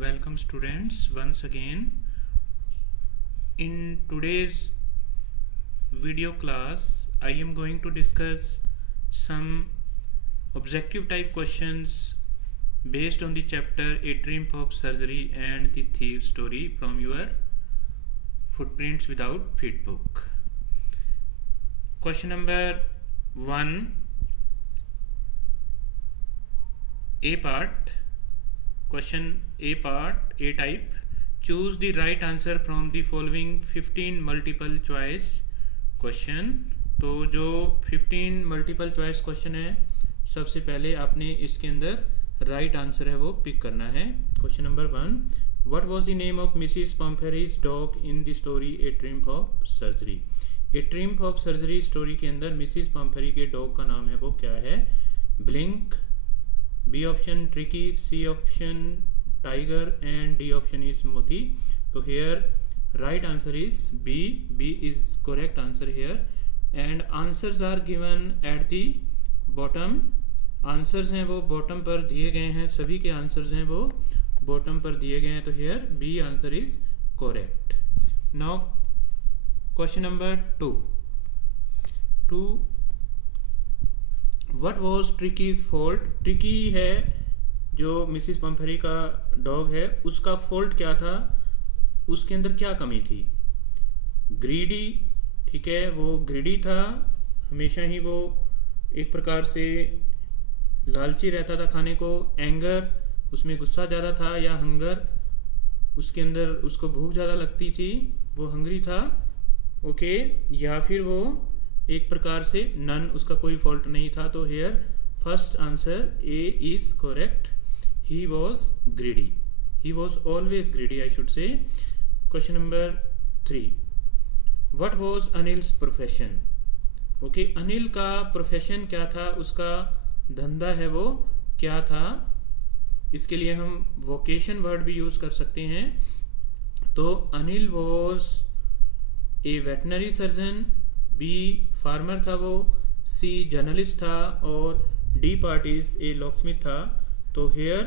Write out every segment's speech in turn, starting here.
Welcome students once again. In today's video class I am going to discuss some objective type questions based on the chapter A Triumph of Surgery and the Thief Story from your Footprints Without Feet book. Question number 1, A part. Question A part, A type. Choose the right answer from the following 15 multiple choice question. तो जो 15 multiple choice question है, सबसे पहले आपने इसके अंदर right answer है वो पिक करना है. Question number 1, what was the name of Mrs Pumphrey's dog in the story a triumph of surgery. A triumph of surgery story के अंदर मिसिस पम्फेरी के डॉग का नाम है वो क्या है? Blink, B option Tricky, C option Tiger, and D option is Moti. So here right answer is B. B is correct answer here, and answers are given at the bottom. Answers हैं वो bottom पर दिए गए हैं, सभी के answers हैं वो bottom पर दिए गए हैं. तो here B answer is correct. Now question number 2. What was Tricky's fault? Tricky है जो मिसिस पम्फेरी का डॉग है, उसका फॉल्ट क्या था, उसके अंदर क्या कमी थी? ग्रीडी, ठीक है, वो ग्रीडी था, हमेशा ही वो एक प्रकार से लालची रहता था खाने को. एंगर, उसमें गुस्सा ज़्यादा था, या हंगर, उसके अंदर उसको भूख ज़्यादा लगती थी, वो हंग्री था. ओके, या फिर वो एक प्रकार से नन, उसका कोई फॉल्ट नहीं था. तो hair first answer A is correct. He was greedy, he was always greedy I should say. Question number 3, what was Anil's profession. Okay, Anil का प्रोफेशन क्या था, उसका धंधा है वो क्या था? इसके लिए हम वोकेशन वर्ड भी यूज कर सकते हैं. तो Anil was a veterinary surgeon, B farmer था वो, सी जर्नलिस्ट था, और डी पार्टीज ए लॉकस्मिथ था. तो here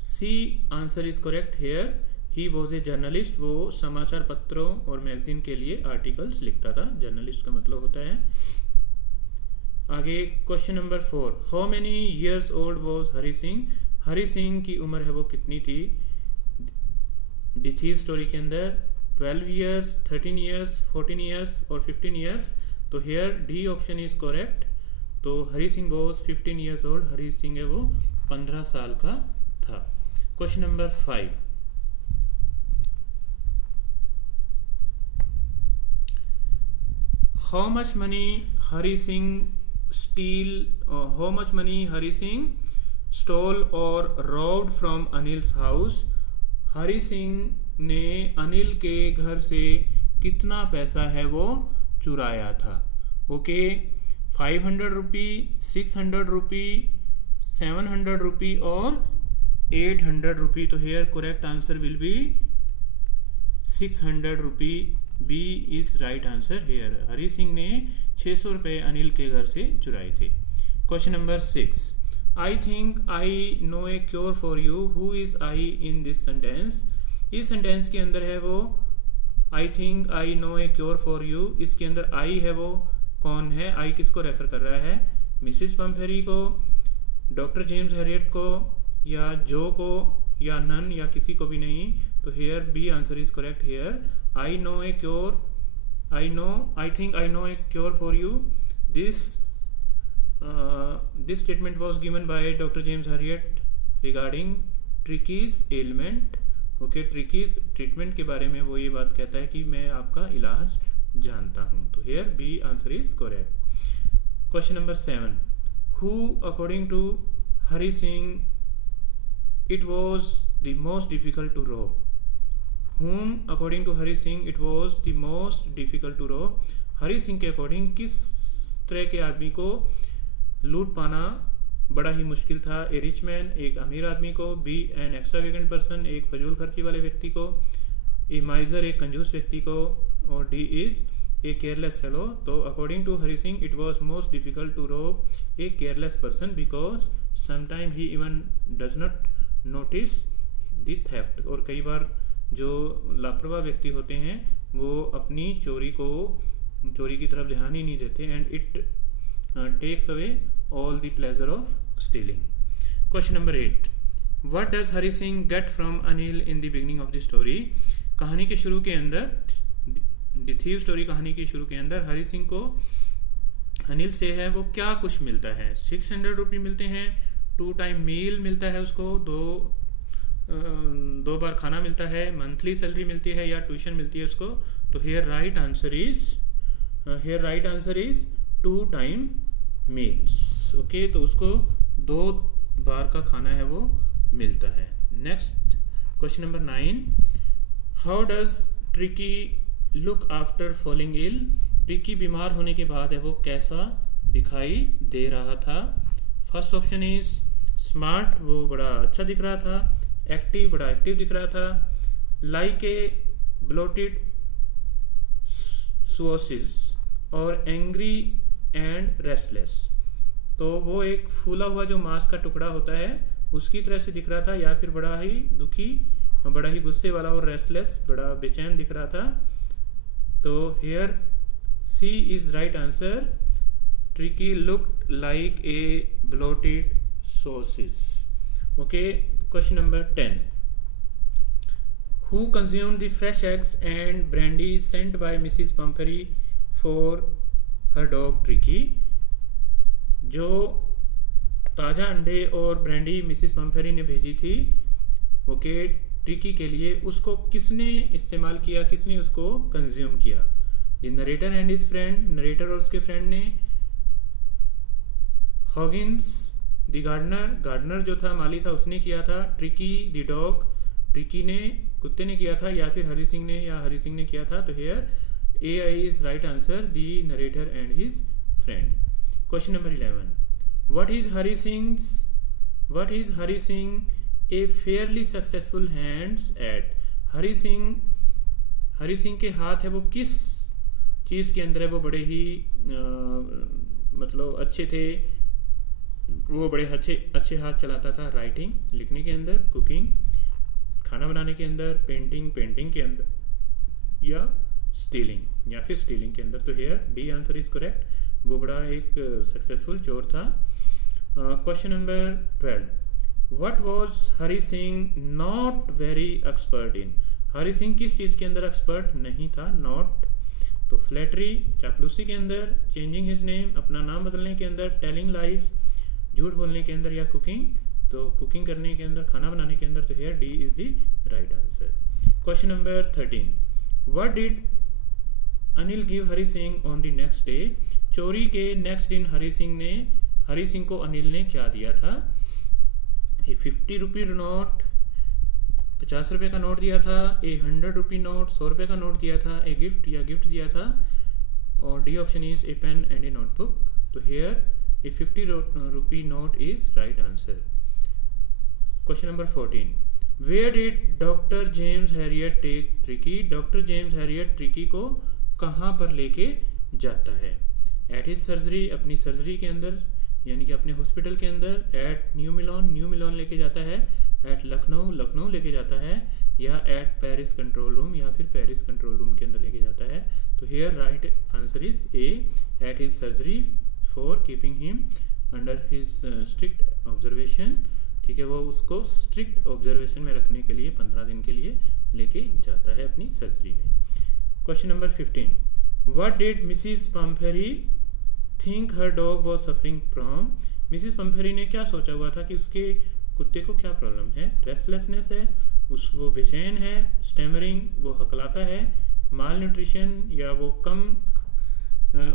C answer is correct. Here he was a journalist, वो समाचार पत्रों और मैगजीन के लिए आर्टिकल्स लिखता था. जर्नलिस्ट का मतलब होता है. आगे question number 4, how many years old was Hari Singh. Hari Singh की उम्र है वो कितनी थी द थीफ स्टोरी के अंदर? 12 years, 13 years, 14 years और 15 years. तो here D option is correct. तो Hari Singh was 15 years old. Hari Singh है वो 15 साल का था. Question number 5, how much money Hari Singh stole और robbed from Anil's house. Hari Singh ने अनिल के घर से कितना पैसा है वो चुराया था? ओके, 500 रुपी, 600 रुपी, 700 रुपी और 800 रुपी. तो here correct answer will be 600 rupee. B is right answer here. Hari Singh ने 600 रुपए अनिल के घर से चुराए थे. Question number 6, I think I know a cure for you. Who is I in this sentence. इस सेंटेंस के अंदर है वो I think I know a cure for you. इसके अंदर आई है वो कौन है? आई किसको रेफर कर रहा है? मिसिस पम्फेरी को, डॉक्टर जेम्स हैरियट को, या जो को, या नन, या किसी को भी नहीं. तो here B answer is correct. Here I know a cure, I think I know a cure for you. This statement was given by doctor James Herriot regarding Tricki's ailment. Okay, Tricki's treatment के बारे में वो ये बात कहता है कि मैं आपका इलाज जानता हूं. तो here B answer is correct. Question number 7, who according to Hari Singh it was the most difficult to rob. whom according to Hari Singh it was the most difficult to rob. Hari Singh के अकॉर्डिंग किस तरह के आदमी को लूट पाना बड़ा ही मुश्किल था? ए रिच मैन, एक अमीर आदमी को, बी एन एक्स्ट्रावेगेंट पर्सन, एक फजूल खर्ची वाले व्यक्ति को, ए माइजर, एक कंजूस व्यक्ति को, और D is a careless fellow. तो according to Hari Singh it was most difficult to rob a careless person because sometime he even does not notice the theft, और कई बार जो लापरवाह व्यक्ति होते हैं वो अपनी चोरी की तरफ ध्यान ही नहीं देते, and it takes away all the pleasure of stealing. Question number 8, what does Hari Singh get from Anil in the beginning of the story. कहानी के शुरू के अंदर, द थीव स्टोरी कहानी के शुरू के अंदर हरि सिंह को अनिल से है वो क्या कुछ मिलता है। 600 रुपये मिलते हैं, 2 टाइम मील मिलता है उसको, दो बार खाना मिलता है, मंथली सैलरी मिलती है या ट्यूशन मिलती है उसको। तो here right answer is 2 time meals. Okay, तो उसको 2 बार का खाना है वो मिलता है। Next question number 9, how does Tricki look after falling ill. Tricki बीमार होने के बाद है वो कैसा दिखाई दे रहा था। फर्स्ट ऑप्शन इज स्मार्ट, वो बड़ा अच्छा दिख रहा था, एक्टिव, बड़ा एक्टिव दिख रहा था, लाइक ए ब्लोटेड सोसिस, और एंग्री एंड रेस्टलेस। तो वो एक फूला हुआ जो मांस का टुकड़ा होता है उसकी तरह से दिख रहा था, या फिर बड़ा ही दुखी, बड़ा ही गुस्से वाला, और रेस्टलेस, बड़ा बेचैन दिख रहा था। तो here C is right answer, Tricki looked like a bloated sausage. Okay, question number 10, who consumed the fresh eggs and brandy sent by Mrs Pumphrey for her dog Tricki. जो ताज़ा अंडे और ब्रांडी मिसिस पंफरी ने भेजी थी okay tricky के लिए, उसको किसने इस्तेमाल किया, किसने उसको कंज्यूम किया। The narrator and his friend, narrator और उसके फ्रेंड ने, हॉगिन्स द गार्डनर, गार्डनर जो था माली था उसने किया था, ट्रिकी द डॉग, ट्रिकी ने कुत्ते ने किया था, या फिर हरि सिंह ने या हरि सिंह ने किया था। तो here A is right answer, the narrator and his friend. Question number 11, what is Hari Singh a fairly successful hands at। Hari Singh के हाथ है वो किस चीज के अंदर है वो बड़े ही मतलब अच्छे थे, वो बड़े अच्छे हाथ चलाता था। राइटिंग, लिखने के अंदर, कुकिंग, खाना बनाने के अंदर, पेंटिंग के अंदर, या स्टीलिंग, या फिर स्टीलिंग के अंदर। तो here D answer is correct, वो बड़ा एक सक्सेसफुल चोर था। Question number 12, what was Hari Singh not very expert in. Hari Singh किस चीज के अंदर एक्सपर्ट नहीं था, नॉट। तो फ्लैटरी, चापलूसी के अंदर, चेंजिंग हिज नेम, अपना नाम बदलने के अंदर, टेलिंग लाइज, झूठ बोलने के अंदर, या कुकिंग, तो कुकिंग करने के अंदर, खाना बनाने के अंदर। तो here D is the right answer. Question number 13, what did Anil give Hari Singh on the next day. चोरी के नेक्स्ट दिन हरि सिंह को अनिल ने क्या दिया था। ए 50 रुपी नोट, 50 रुपए का नोट दिया था, ए 100 रुपी नोट, 100 रुपए का नोट दिया था, ए गिफ्ट दिया था, और D option is a pen and a notebook. तो here a 50 rupee note is right answer. Question number 14, where did doctor James Herriot take Tricki. Doctor James Herriot Tricki को कहाँ पर लेके जाता है। एट हिज सर्जरी, अपनी surgery के अंदर, यानी कि अपने हॉस्पिटल के अंदर। एट न्यू मिलोन लेके जाता है। एट लखनऊ लेके जाता है, या एट पेरिस कंट्रोल रूम, या फिर पेरिस कंट्रोल रूम के अंदर लेके जाता है। तो here right answer is A, at his surgery for keeping him under his strict observation. ठीक है, वो उसको स्ट्रिक्ट ऑब्जर्वेशन में रखने के लिए 15 दिन के लिए लेके जाता है अपनी सर्जरी में। Question number 15, what did Mrs Pumphrey think her dog was suffering from. Mrs Pumphrey ने क्या सोचा हुआ था कि उसके कुत्ते को क्या प्रॉब्लम है। रेस्टलेसनेस है, वो बेचैन है, स्टैमरिंग, वो हकलाता है, माल न्यूट्रिशन, या वो कम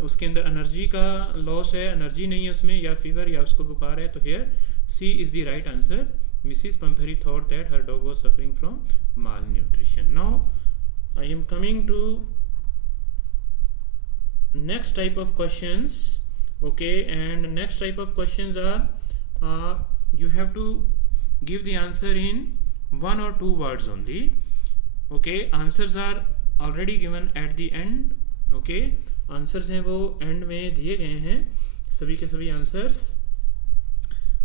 उसके अंदर एनर्जी का लॉस है, एनर्जी नहीं है उसमें, या फीवर, या उसको बुखार है। तो here C is the right answer, Mrs Pumphrey thought that her dog was suffering from malnutrition. Now I am coming to next type of questions. Okay, and next type of questions are you have to give the answer in 1 or 2 words only. Okay, answers are already given at the end. Okay, answers हैं वो end में दिए गए हैं, सभी के सभी answers.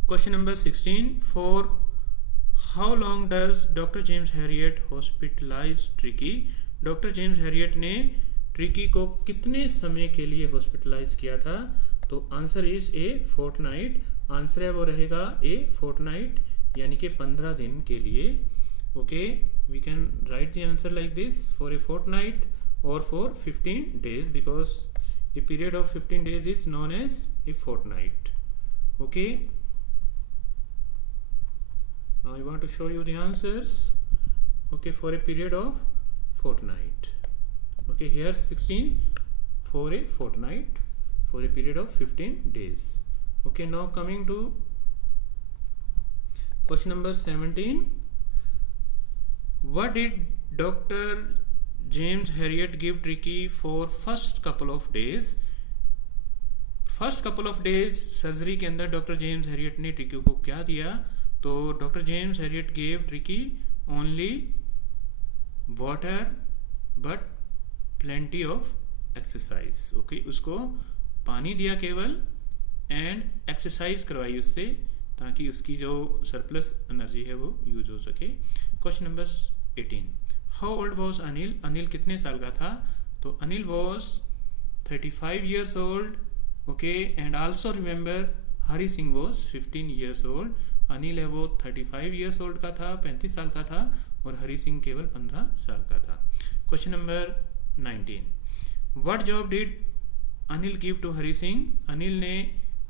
Question number 16, for how long does doctor James Herriot hospitalise Tricki? Doctor James Herriot ने ट्रिकी को कितने समय के लिए हॉस्पिटलाइज किया था? तो answer is a fortnight. Answer है वो रहेगा ए फोर्टनाइट, यानी कि 15 दिन के लिए। Okay, we can write the answer like this, for a fortnight और for 15 days, because a period of 15 days is known as a fortnight. Okay, I want to show you the answers. Okay, for a period of fortnight. Okay, here 16 for a fortnight, for a period of 15 days. Okay, now coming to question number 17. What did Dr. James Herriot give Tricky for first couple of days? First couple of days surgery के अंदर doctor James Herriot ने Tricki को क्या दिया? तो doctor James Harriet gave tricky only water but plenty of exercise. Okay, उसको पानी दिया केवल एंड एक्सरसाइज करवाई उससे, ताकि उसकी जो सरप्लस एनर्जी है वो यूज हो सके। Question number 18, how old was Anil? Anil कितने साल का था? तो Anil was 35 years old. Okay, and also remember Hari Singh was 15 years old. Anil है वो 35 years old का था, 35 साल का था, और हरी सिंह केवल 15 साल का था। Question number 19, what job did Anil give to Hari Singh? Anil ने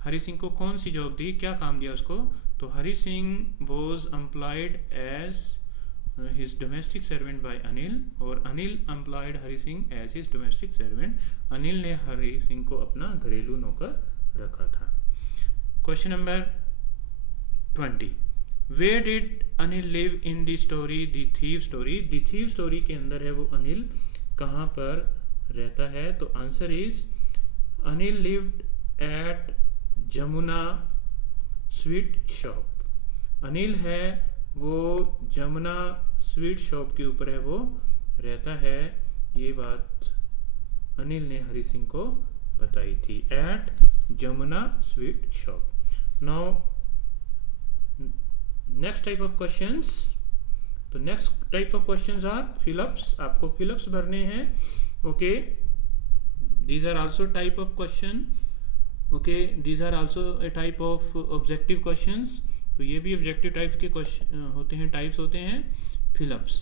हरी सिंह को कौन सी जॉब दी, क्या काम दिया उसको? तो Hari Singh was employed as his domestic servant by Anil, और Anil employed Hari Singh as his domestic servant. Anil ने हरी सिंह को अपना घरेलू नौकर रखा था। Question number 20, where did Anil live in the story the thief story? The thief story के अंदर है वो अनिल कहाँ पर रहता है? तो answer is Anil lived eight Jamuna sweet shop. Anil है वो जमुना स्वीट शॉप के ऊपर है वो रहता है। ये बात अनिल ने हरी सिंह को बताई थी, at Jamuna sweet shop. Now next type of questions. तो next type of questions are fill ups. आपको फिलअप्स भरने हैं। Okay, these are also type of question. Okay, these are also a type of objective questions. तो ये भी objective type के question होते हैं, टाइप्स होते हैं फिलअप्स।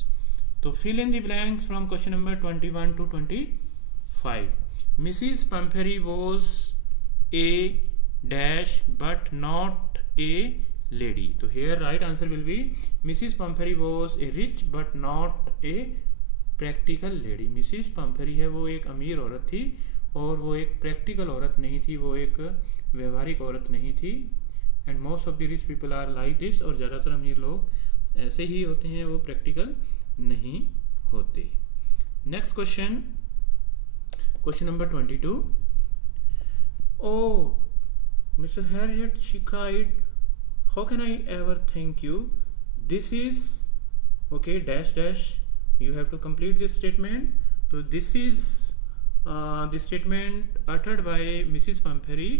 तो fill in the blanks from question number 21 to 25. Mrs Pumphrey was a dash but not a lady. तो here right answer will be Mrs Pumphrey was a rich but not a practical lady. Mrs Pumphrey है वो एक अमीर औरत थी और वो एक प्रैक्टिकल औरत नहीं थी, वो एक व्यवहारिक औरत नहीं थी। And most of the rich people are like this, और ज़्यादातर अमीर लोग ऐसे ही होते हैं, वो प्रैक्टिकल नहीं होते। Next question, question number 22, oh mister Herriot she cried, how can I ever thank you? This is okay dash dash, you have to complete this statement. तो this is the statement uttered by Mrs. Pumphrey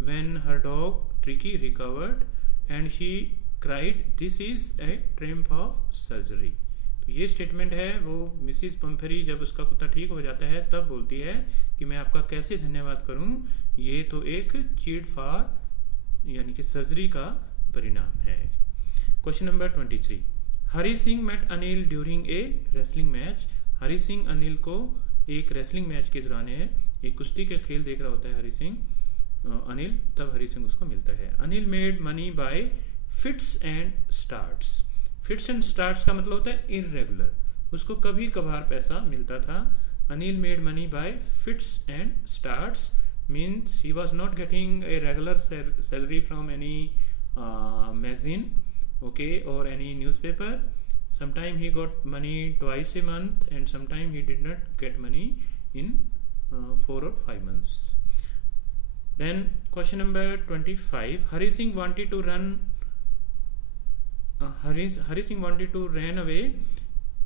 when her dog Tricky recovered and she cried, this is a triumph of surgery. तो ये statement है वो Mrs पम्फेरी जब उसका कुत्ता ठीक हो जाता है तब बोलती है कि मैं आपका कैसे धन्यवाद करूं, ये तो एक चीड़फाड़ यानी कि सर्जरी का परिणाम है। Question number 23, Hari Singh met Anil during a wrestling match. Hari Singh Anil को एक रेसलिंग मैच के दौरान है, एक कुश्ती का खेल देख रहा होता है हरी सिंह अनिल, तब हरी सिंह उसको मिलता है। Anil made money by fits and starts. Fits and starts का मतलब होता है इररेगुलर, उसको कभी कभार पैसा मिलता था। Anil made money by fits and starts means he was not getting a regular salary from any magazine, okay, or any newspaper. Sometime he got money twice a month and sometime he did not get money in 4 or 5 months. Then question number 25, Hari Singh wanted to run Hari Singh wanted to run away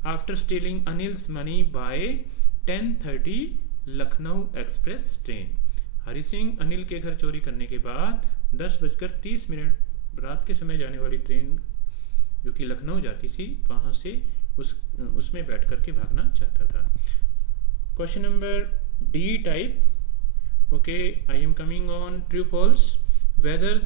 after stealing Anil's money by 10:30 Lucknow express train. Hari Singh Anil के घर चोरी करने के बाद 10:30 रात के समय जाने वाली ट्रेन जो कि लखनऊ जाती थी, वहाँ से उसमें बैठ करके भागना चाहता था। Question number D type. Okay, I am coming on true false. Whether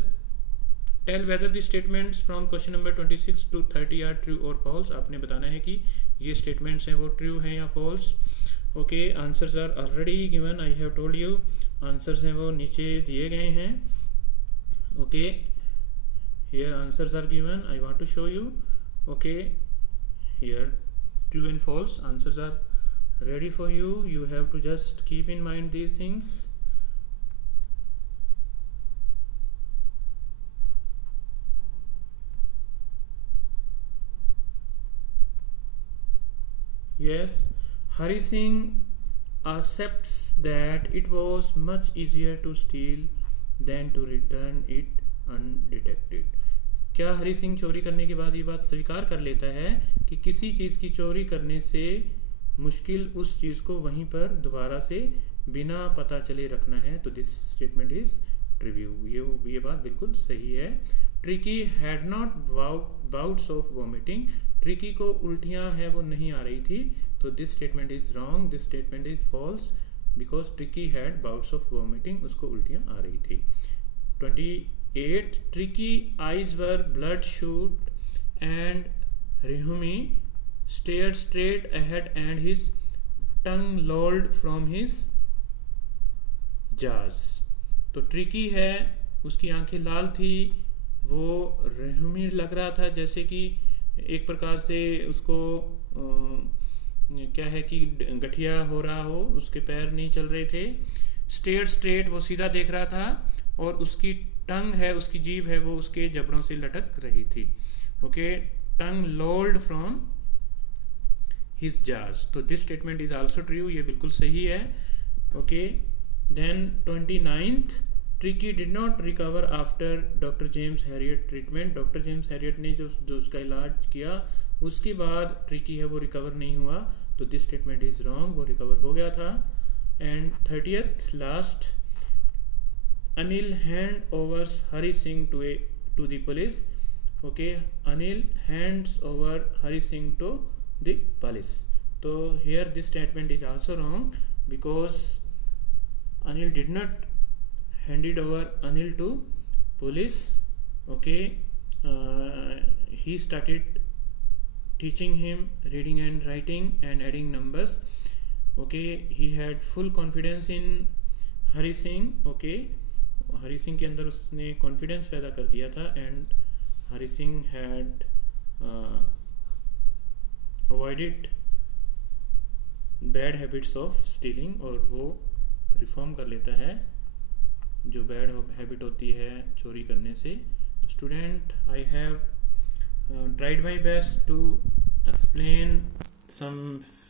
tell whether the statements from question number 26 to 30 are true और फॉल्स। आपने बताना है कि ये स्टेटमेंट्स हैं वो ट्रू हैं या false. Okay, answers are already given, I have told you. Answers हैं वो नीचे दिए गए हैं। Okay, here answers are given, I want to show you. Okay, here true and false answers are ready for you. You have to just keep in mind these things. Yes, Hari Singh accepts that it was much easier to steal than to return it undetected. क्या हरि सिंह चोरी करने के बाद ये बात स्वीकार कर लेता है कि किसी चीज की चोरी करने से मुश्किल उस चीज को वहीं पर दोबारा से बिना पता चले रखना है? तो दिस स्टेटमेंट इज ट्रू। ये बात बिल्कुल सही है। Tricki had not bouts of vomiting. Tricki को उल्टियां है वो नहीं आ रही थी, तो this statement is wrong, this statement is false, because Tricki had bouts of vomiting, उसको उल्टियां आ रही थी। 28 Tricki eyes were bloodshot and Rehumi stared straight ahead and his tongue lolled from his jaws. तो tricky है, उसकी आंखें लाल थी, वो रेहुमी लग रहा था जैसे कि एक प्रकार से उसको क्या है कि गठिया हो रहा हो, उसके पैर नहीं चल रहे थे। स्टेयर स्ट्रेट, वो सीधा देख रहा था, और उसकी टंग है, उसकी जीभ है, वो उसके जबड़ों से लटक रही थी। Okay, tongue lolled from his jaws. तो this statement is also true, ये बिल्कुल सही है। Okay, then 29th Tricki did not recover after doctor James Herriot treatment. Doctor James Herriot ने जो उसका इलाज किया, उसके बाद ट्रिकी है वो रिकवर नहीं हुआ, तो दिस स्टेटमेंट इज रॉन्ग, वो रिकवर हो गया था। And 30th last, Anil hand overs Hari Singh to the police. Okay, Anil hands over Hari Singh to the police. So here this statement is also wrong, because Anil did not handed over Anil to police. Okay, he started teaching him reading and writing and adding numbers. Okay, he had full confidence in Hari Singh. Okay, Hari Singh के अंदर उसने confidence पैदा कर दिया था, and Hari Singh had avoided bad habits of stealing, और वो reform कर लेता है जो बैड हैबिट होती है चोरी करने से। Student, I have tried my best to explain some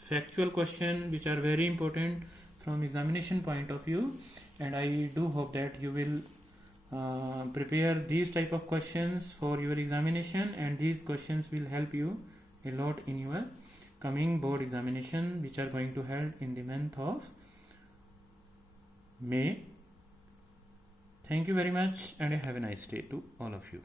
factual question which are very important from examination point of view, and I do hope that you will prepare these type of questions for your examination, and these questions will help you a lot in your coming board examination, which are going to held in the month of May. Thank you very much, and have a nice day to all of you.